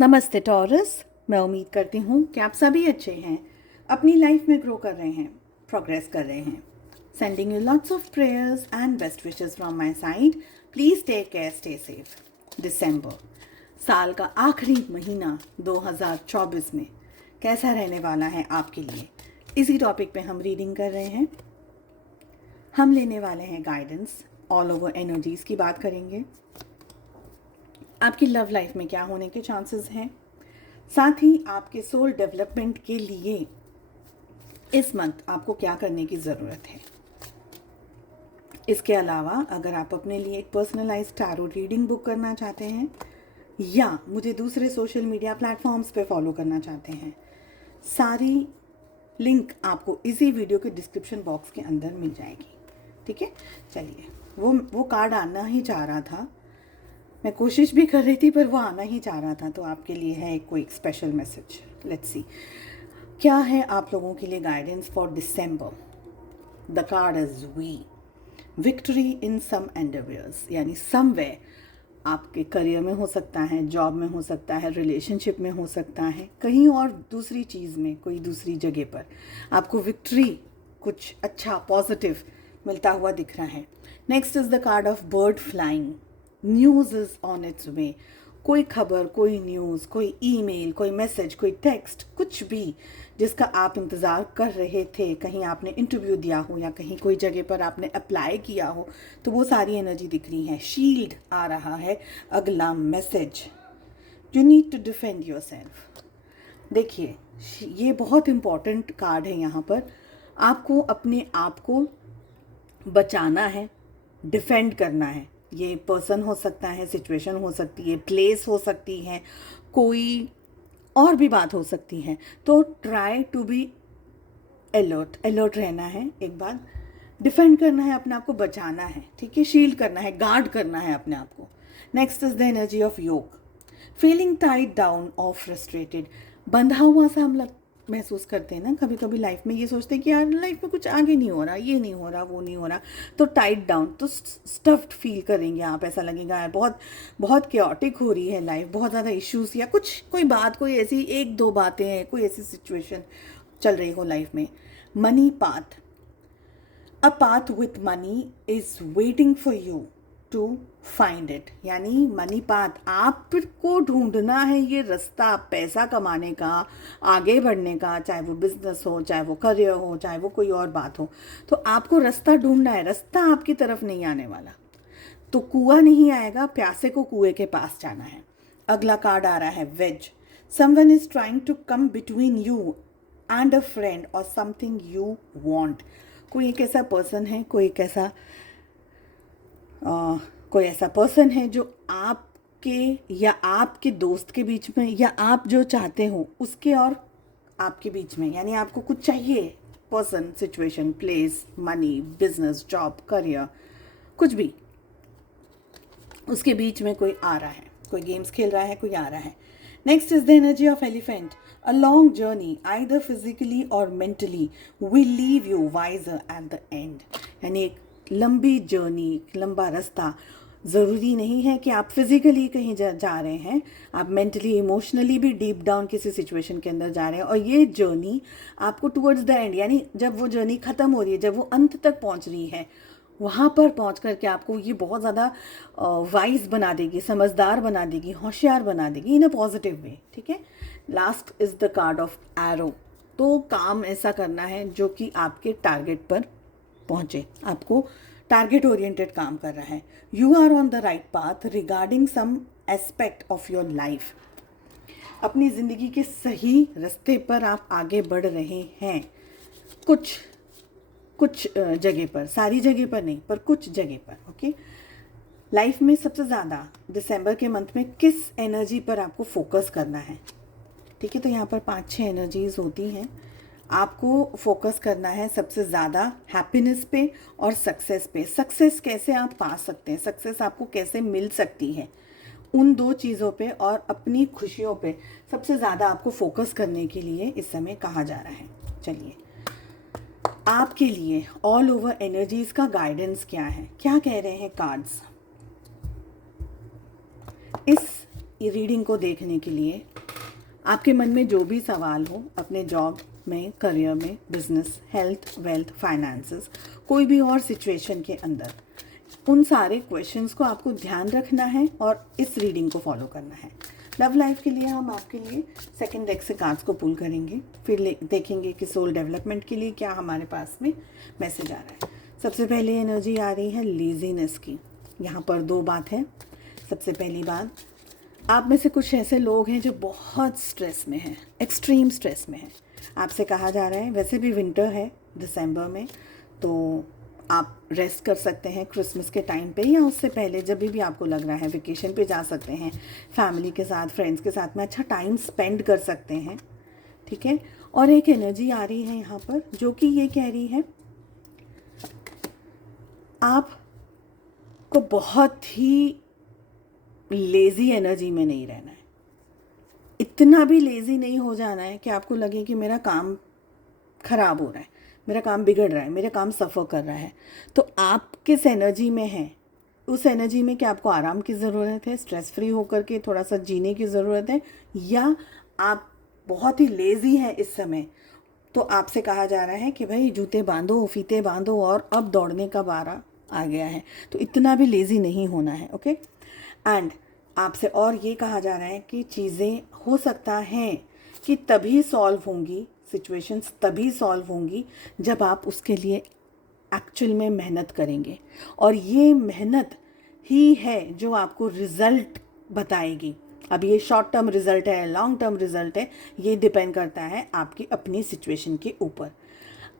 नमस्ते टॉरस। मैं उम्मीद करती हूँ कि आप सभी अच्छे हैं, अपनी लाइफ में ग्रो कर रहे हैं, प्रोग्रेस कर रहे हैं। Sending you lots of prayers and best wishes from my side. Please take care, stay safe. दिसंबर, साल का आखिरी महीना 2024 में कैसा रहने वाला है आपके लिए, इसी टॉपिक पे हम रीडिंग कर रहे हैं। हम लेने वाले हैं गाइडेंस, ऑल ओवर एनर्जीज़ की बात करेंगे। आपकी लव लाइफ में क्या होने के चांसेस हैं, साथ ही आपके सोल डेवलपमेंट के लिए इस मंथ आपको क्या करने की ज़रूरत है। इसके अलावा अगर आप अपने लिए एक पर्सनलाइज्ड टैरो रीडिंग बुक करना चाहते हैं या मुझे दूसरे सोशल मीडिया प्लेटफॉर्म्स पे फॉलो करना चाहते हैं, सारी लिंक आपको इसी वीडियो के डिस्क्रिप्शन बॉक्स के अंदर मिल जाएगी। ठीक है, चलिए। वो कार्ड आना ही चाह रहा था, मैं कोशिश भी कर रही थी पर वो आना ही चाह रहा था, तो आपके लिए है कोई स्पेशल मैसेज। लेट्स सी क्या है आप लोगों के लिए guidance for December. The card is victory in some endeavours, यानी समवेयर आपके करियर में हो सकता है, जॉब में हो सकता है, रिलेशनशिप में हो सकता है, कहीं और दूसरी चीज़ में, कोई दूसरी जगह पर आपको विक्ट्री, कुछ अच्छा पॉजिटिव मिलता हुआ दिख रहा है। Next is the card of bird flying. News is on its way. कोई खबर, कोई न्यूज़, कोई ईमेल, कोई मैसेज, कोई टेक्स्ट, कुछ भी जिसका आप इंतज़ार कर रहे थे, कहीं आपने इंटरव्यू दिया हो या कहीं कोई जगह पर आपने अप्लाई किया हो, तो वो सारी एनर्जी दिख रही है। शील्ड आ रहा है, अगला message, you need to defend yourself. देखिए, ये बहुत इम्पॉर्टेंट कार्ड है। यहाँ पर आपको अपने आप को बचाना है, डिफेंड करना है। ये पर्सन हो सकता है, सिचुएशन हो सकती है, प्लेस हो सकती है, कोई और भी बात हो सकती है। तो ट्राई टू बी अलर्ट रहना है। एक बार डिफेंड करना है, अपने आप को बचाना है, ठीक है, शील्ड करना है, गार्ड करना है अपने आप को। Next is the energy of योग। फीलिंग टाइड डाउन और फ्रस्ट्रेटेड, बंधा हुआ सा हम महसूस करते हैं ना कभी कभी लाइफ में। ये सोचते हैं कि यार लाइफ में कुछ आगे नहीं हो रहा, ये नहीं हो रहा, वो नहीं हो रहा, तो टाइट डाउन, तो स्टफ्ड फील करेंगे आप। ऐसा लगेगा यार बहुत बहुत क्योटिक हो रही है लाइफ, बहुत ज़्यादा इश्यूज या कुछ, कोई बात, कोई ऐसी एक दो बातें हैं, कोई ऐसी सिचुएशन चल रही हो लाइफ में। Money path, a path with money is waiting for you to find it, यानी मनी पाथ, आपको ढूंढना है ये रास्ता पैसा कमाने का, आगे बढ़ने का, चाहे वो बिजनेस हो, चाहे वो करियर हो, चाहे वो कोई और बात हो, तो आपको रास्ता ढूंढना है। रास्ता आपकी तरफ नहीं आने वाला, तो कुआं नहीं आएगा, प्यासे को कुएं के पास जाना है। अगला कार्ड आ रहा है wedge. Someone is trying to come between you and a friend और समथिंग यू वांट। कोई एक ऐसा पर्सन है, कोई ऐसा पर्सन है जो आपके या आपके दोस्त के बीच में, या आप जो चाहते हो उसके और आपके बीच में, यानी आपको कुछ चाहिए, person, situation, place, money, business, job, career, कुछ भी, उसके बीच में कोई आ रहा है, कोई गेम्स खेल रहा है, कोई आ रहा है। Next is the energy of elephant. A long journey either physically or mentally will leave you wiser at the end, यानी एक लंबी जर्नी, एक लंबा रास्ता। ज़रूरी नहीं है कि आप फिजिकली कहीं जा रहे हैं, आप मेंटली, इमोशनली भी डीप डाउन किसी सिचुएशन के अंदर जा रहे हैं, और ये जर्नी आपको टुवर्ड्स द एंड, यानी जब वो जर्नी ख़त्म हो रही है, जब वो अंत तक पहुंच रही है, वहाँ पर पहुँच कर के आपको ये बहुत ज़्यादा वाइज बना देगी, समझदार बना देगी, होशियार बना देगी, इन अ पॉजिटिव वे। ठीक है। Last is the card of arrow. तो काम ऐसा करना है जो कि आपके टारगेट पर पहुँचे, आपको टारगेट ओरिएंटेड काम कर रहा है। You are on the right path regarding some aspect of your life. अपनी ज़िंदगी के सही रास्ते पर आप आगे बढ़ रहे हैं। कुछ जगह पर, सारी जगह पर नहीं, पर कुछ जगह पर। ओके। लाइफ में सबसे ज़्यादा दिसंबर के मंथ में किस एनर्जी पर आपको फोकस करना है? ठीक है, तो यहाँ पर 5-6 एनर्जीज होती हैं। आपको फोकस करना है सबसे ज़्यादा हैप्पीनेस पे और सक्सेस पे। सक्सेस कैसे आप पा सकते हैं, सक्सेस आपको कैसे मिल सकती है, उन दो चीज़ों पे और अपनी खुशियों पे सबसे ज़्यादा आपको फोकस करने के लिए इस समय कहा जा रहा है। चलिए, आपके लिए ऑल ओवर एनर्जीज का गाइडेंस क्या है, क्या कह रहे हैं कार्ड्स। इस रीडिंग को देखने के लिए आपके मन में जो भी सवाल हो अपने जॉब में, करियर में, बिजनेस, हेल्थ, वेल्थ, फाइनेंसेस, कोई भी और सिचुएशन के अंदर, उन सारे क्वेश्चंस को आपको ध्यान रखना है और इस रीडिंग को फॉलो करना है। लव लाइफ के लिए हम आपके लिए सेकंड डेक से कार्ड्स को पुल करेंगे, फिर देखेंगे कि सोल डेवलपमेंट के लिए क्या हमारे पास में मैसेज आ रहा है। सबसे पहले एनर्जी आ रही है लेजीनेस की। यहाँ पर दो बात है। सबसे पहली बात, आप में से कुछ ऐसे लोग हैं जो बहुत स्ट्रेस में हैं, एक्सट्रीम स्ट्रेस में हैं। आपसे कहा जा रहा है, वैसे भी विंटर है दिसंबर में, तो आप रेस्ट कर सकते हैं क्रिसमस के टाइम पे या उससे पहले, जब भी आपको लग रहा है वेकेशन पे जा सकते हैं, फैमिली के साथ, फ्रेंड्स के साथ में अच्छा टाइम स्पेंड कर सकते हैं, ठीक है। और एक एनर्जी आ रही है यहाँ पर जो कि ये कह रही है आपको बहुत ही लेज़ी एनर्जी में नहीं रहना है। इतना भी लेज़ी नहीं हो जाना है कि आपको लगे कि मेरा काम ख़राब हो रहा है, मेरा काम बिगड़ रहा है, मेरा काम सफ़र कर रहा है। तो आप किस एनर्जी में हैं? उस एनर्जी में क्या आपको आराम की ज़रूरत है, स्ट्रेस फ्री होकर के थोड़ा सा जीने की ज़रूरत है, या आप बहुत ही लेज़ी हैं इस समय? तो आपसे कहा जा रहा है कि भाई जूते बांधो, फीते बांधो और अब दौड़ने का बारा आ गया है। तो इतना भी लेज़ी नहीं होना है, ओके। एंड आपसे और ये कहा जा रहा है कि चीज़ें हो सकता है कि तभी सॉल्व होंगी, सिचुएशंस तभी सॉल्व होंगी जब आप उसके लिए एक्चुअल में मेहनत करेंगे, और ये मेहनत ही है जो आपको रिज़ल्ट बताएगी। अब ये शॉर्ट टर्म रिज़ल्ट है, लॉन्ग टर्म रिज़ल्ट है, ये डिपेंड करता है आपकी अपनी सिचुएशन के ऊपर।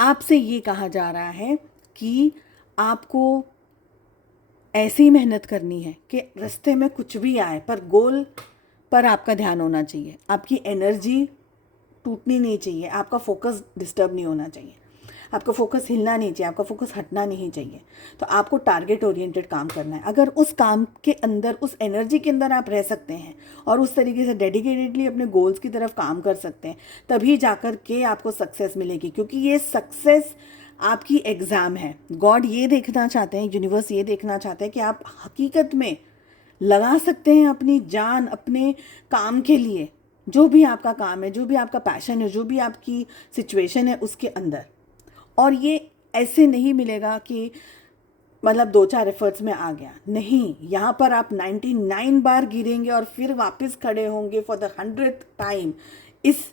आपसे ये कहा जा रहा है कि आपको ऐसी मेहनत करनी है कि रास्ते में कुछ भी आए पर गोल पर आपका ध्यान होना चाहिए, आपकी एनर्जी टूटनी नहीं चाहिए, आपका फोकस डिस्टर्ब नहीं होना चाहिए, आपका फोकस हिलना नहीं चाहिए, आपका फोकस हटना नहीं चाहिए। तो आपको टारगेट ओरिएंटेड काम करना है। अगर उस काम के अंदर, उस एनर्जी के अंदर आप रह सकते हैं और उस तरीके से डेडिकेटेडली अपने गोल्स की तरफ काम कर सकते हैं, तभी जाकर के आपको सक्सेस मिलेगी, क्योंकि ये सक्सेस आपकी एग्ज़ाम है। गॉड ये देखना चाहते हैं, यूनिवर्स ये देखना चाहते हैं कि आप हकीकत में लगा सकते हैं अपनी जान अपने काम के लिए, जो भी आपका काम है, जो भी आपका पैशन है, जो भी आपकी सिचुएशन है उसके अंदर। और ये ऐसे नहीं मिलेगा कि मतलब 2-4 एफर्ट्स में आ गया, नहीं। यहाँ पर आप 99 बार गिरेंगे और फिर वापस खड़े होंगे फॉर द 100th टाइम, इस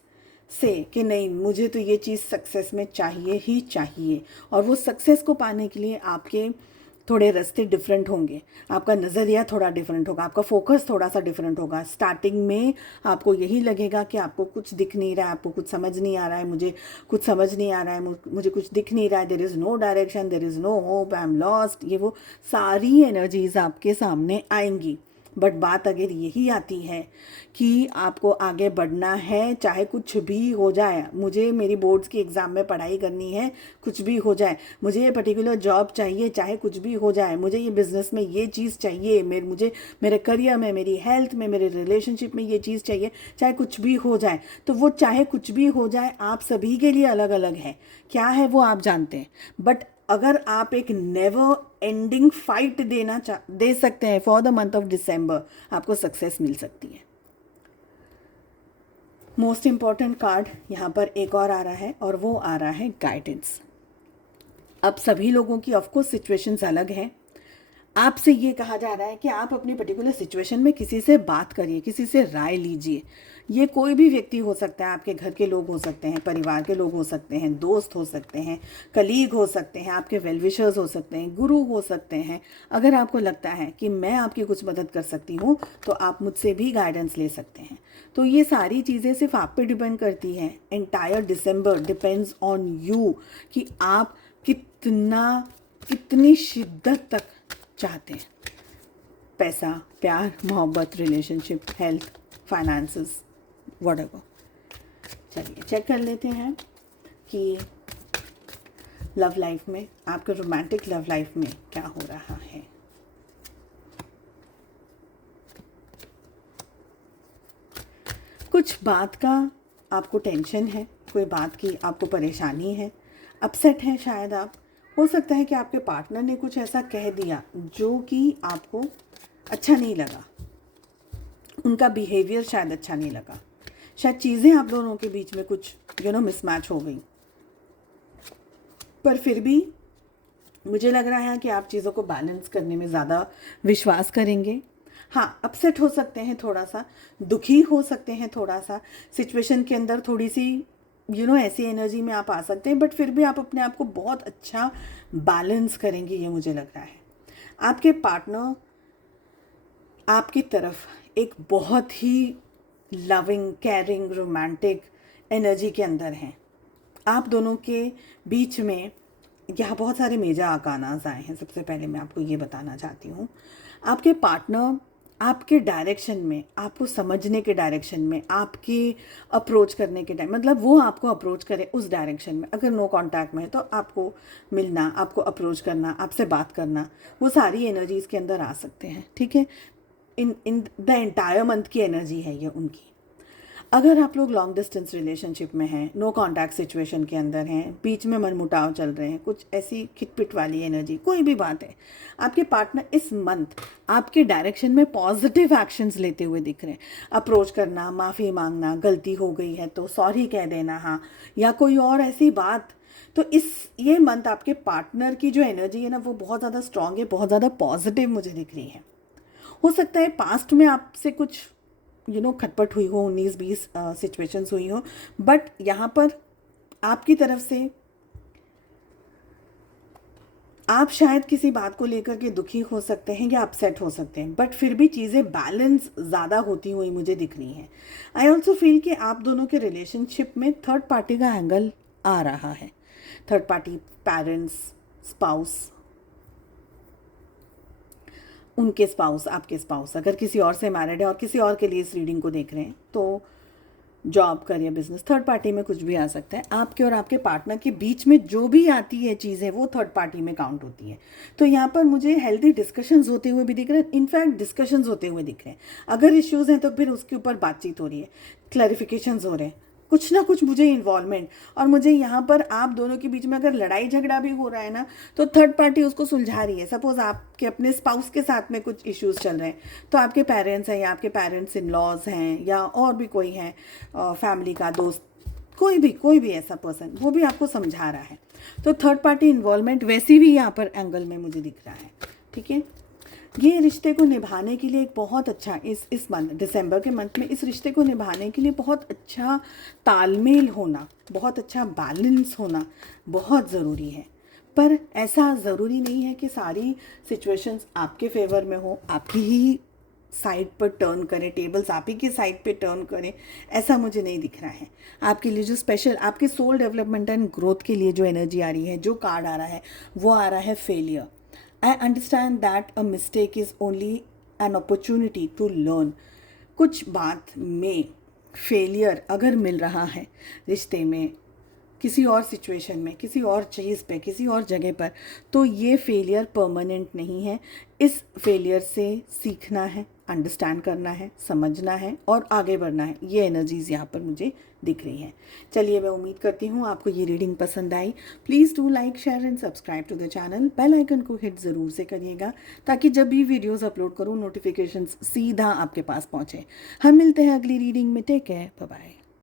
से कि नहीं, मुझे तो ये चीज़ सक्सेस में चाहिए ही चाहिए। और वो सक्सेस को पाने के लिए आपके थोड़े रास्ते डिफरेंट होंगे, आपका नज़रिया थोड़ा डिफरेंट होगा, आपका फोकस थोड़ा सा डिफरेंट होगा। स्टार्टिंग में आपको यही लगेगा कि आपको कुछ दिख नहीं रहा है, आपको कुछ समझ नहीं आ रहा है, मुझे कुछ समझ नहीं आ रहा है, मुझे कुछ दिख नहीं रहा है, there is no direction, there is no hope, I am lost. ये वो सारी एनर्जीज़ आपके सामने आएंगी। बट बात अगर यही आती है कि आपको आगे बढ़ना है, चाहे कुछ भी हो जाए, मुझे मेरी बोर्ड्स की एग्ज़ाम में पढ़ाई करनी है, कुछ भी हो जाए, मुझे ये पर्टिकुलर जॉब चाहिए, चाहे कुछ भी हो जाए, मुझे ये बिज़नेस में ये चीज़ चाहिए, मुझे मेरे करियर में, मेरी हेल्थ में, मेरे रिलेशनशिप में ये चीज़ चाहिए, चाहे कुछ भी हो जाए। तो वो चाहे कुछ भी हो जाए आप सभी के लिए अलग अलग है, क्या है वो आप जानते हैं। बट अगर आप एक नेवर एंडिंग फाइट दे सकते हैं for the month of December, आपको सक्सेस मिल सकती है। मोस्ट इम्पॉर्टेंट कार्ड यहाँ पर एक और आ रहा है, और वो आ रहा है गाइडेंस। अब सभी लोगों की ऑफकोर्स सिचुएशंस अलग हैं। आपसे ये कहा जा रहा है कि आप अपनी पर्टिकुलर सिचुएशन में किसी से बात करिए, किसी से राय लीजिए। ये कोई भी व्यक्ति हो सकता है, आपके घर के लोग हो सकते हैं, परिवार के लोग हो सकते हैं, दोस्त हो सकते हैं, कलीग हो सकते हैं, आपके वेल विशर्स हो सकते हैं, गुरु हो सकते हैं। अगर आपको लगता है कि मैं आपकी कुछ मदद कर सकती हूँ तो आप मुझसे भी गाइडेंस ले सकते हैं। तो ये सारी चीज़ें सिर्फ आप पे डिपेंड करती हैं। Entire December depends on you कि आप कितनी शिद्दत तक चाहते हैं। पैसा, प्यार, मोहब्बत, रिलेशनशिप, हेल्थ, फाइनेंसेस, व्हाटएवर। चलिए चेक कर लेते हैं कि लव लाइफ में, आपके रोमांटिक लव लाइफ में क्या हो रहा है। कुछ बात का आपको टेंशन है, कोई बात की आपको परेशानी है, अपसेट है शायद आप। हो सकता है कि आपके पार्टनर ने कुछ ऐसा कह दिया जो कि आपको अच्छा नहीं लगा। उनका बिहेवियर शायद अच्छा नहीं लगा, शायद चीज़ें आप दोनों के बीच में कुछ मिसमैच हो गई, पर फिर भी मुझे लग रहा है कि आप चीज़ों को बैलेंस करने में ज़्यादा विश्वास करेंगे। हाँ, अपसेट हो सकते हैं, थोड़ा सा दुखी हो सकते हैं, थोड़ा सा सिचुएशन के अंदर थोड़ी सी ऐसी एनर्जी में आप आ सकते हैं, बट फिर भी आप अपने आप को बहुत अच्छा बैलेंस करेंगे, ये मुझे लग रहा है। आपके पार्टनर आपकी तरफ एक बहुत ही लविंग, केयरिंग, रोमांटिक एनर्जी के अंदर हैं। आप दोनों के बीच में यहाँ बहुत सारे मेजर आर्कानास आए हैं। सबसे पहले मैं आपको ये बताना चाहती हूँ, आपके पार्टनर आपके डायरेक्शन में, आपको समझने के डायरेक्शन में, आपकी अप्रोच करने के टाइम, मतलब वो आपको अप्रोच करे उस डायरेक्शन में, अगर नो कांटेक्ट में है तो आपको मिलना, आपको अप्रोच करना, आपसे बात करना, वो सारी एनर्जीज़ के अंदर आ सकते हैं। ठीक है, इन द एंटायर मंथ की एनर्जी है ये उनकी। अगर आप लोग लॉन्ग डिस्टेंस रिलेशनशिप में हैं, नो कांटेक्ट सिचुएशन के अंदर हैं, बीच में मनमुटाव चल रहे हैं, कुछ ऐसी खिटपिट वाली एनर्जी, कोई भी बात है, आपके पार्टनर इस मंथ आपके डायरेक्शन में पॉजिटिव एक्शंस लेते हुए दिख रहे हैं। अप्रोच करना, माफ़ी मांगना, गलती हो गई है तो सॉरी कह देना, हाँ, या कोई और ऐसी बात। तो ये मंथ आपके पार्टनर की जो एनर्जी है ना, वो बहुत ज़्यादा स्ट्रांग है, बहुत ज़्यादा पॉजिटिव मुझे दिख रही है। हो सकता है पास्ट में आपसे कुछ खटपट हुई हो, 19-20 सिचुएशंस हुई हो, बट यहाँ पर आपकी तरफ से आप शायद किसी बात को लेकर के दुखी हो सकते हैं या अपसेट हो सकते हैं, बट फिर भी चीज़ें बैलेंस ज़्यादा होती हुई मुझे दिख रही हैं। आई ऑल्सो फील कि आप दोनों के रिलेशनशिप में थर्ड पार्टी का एंगल आ रहा है। थर्ड पार्टी, पेरेंट्स, स्पाउस, उनके स्पाउस, आपके स्पाउस, अगर किसी और से मैरिड है और किसी और के लिए इस रीडिंग को देख रहे हैं, तो job, career, business, third party में कुछ भी आ सकता है। आपके और आपके पार्टनर के बीच में जो भी आती है चीज़ें, वो थर्ड पार्टी में काउंट होती है। तो यहाँ पर मुझे हेल्दी डिस्कशंस होते हुए भी दिख रहे हैं, इनफैक्ट डिस्कशंस होते हुए दिख रहे हैं। अगर इश्यूज़ हैं तो फिर उसके ऊपर बातचीत हो रही है, क्लैरिफिकेशंस हो रहे हैं, कुछ ना कुछ मुझे इन्वॉल्वमेंट। और मुझे यहाँ पर आप दोनों के बीच में अगर लड़ाई झगड़ा भी हो रहा है ना, तो थर्ड पार्टी उसको सुलझा रही है। सपोज आपके अपने स्पाउस के साथ में कुछ इश्यूज चल रहे हैं, तो आपके पेरेंट्स हैं या आपके पेरेंट्स इन लॉज हैं या और भी कोई है, फैमिली का दोस्त, कोई भी ऐसा पर्सन, वो भी आपको समझा रहा है। तो थर्ड पार्टी इन्वॉल्वमेंट वैसे भी यहाँ पर एंगल में मुझे दिख रहा है। ठीक है, ये रिश्ते को निभाने के लिए एक बहुत अच्छा, इस मंथ, दिसंबर के मंथ में, इस रिश्ते को निभाने के लिए बहुत अच्छा तालमेल होना, बहुत अच्छा बैलेंस होना बहुत ज़रूरी है। पर ऐसा ज़रूरी नहीं है कि सारी सिचुएशंस आपके फेवर में हो, आपकी ही साइड पर टर्न करें, टेबल्स आप ही के साइड पे टर्न करें, ऐसा मुझे नहीं दिख रहा है। आपके लिए जो स्पेशल, आपके सोल डेवलपमेंट एंड ग्रोथ के लिए जो एनर्जी आ रही है, जो कार्ड आ रहा है, वो आ रहा है failure. I understand that a mistake is only an opportunity to learn. कुछ बात में फेलियर अगर मिल रहा है रिश्ते में, किसी और सिचुएशन में, किसी और चीज़ पे, किसी और जगह पर, तो ये फेलियर परमानेंट नहीं है। इस फेलियर से सीखना है, अंडरस्टैंड करना है, समझना है और आगे बढ़ना है। ये एनर्जीज़ यहाँ पर मुझे दिख रही हैं। चलिए, मैं उम्मीद करती हूँ आपको ये रीडिंग पसंद आई। Please do like, share and subscribe to the channel. Bell icon को हिट ज़रूर से करिएगा, ताकि जब भी वीडियोस अपलोड करूँ, नोटिफिकेशंस सीधा आपके पास पहुँचे। हम मिलते हैं अगली रीडिंग में। Take care, bye bye.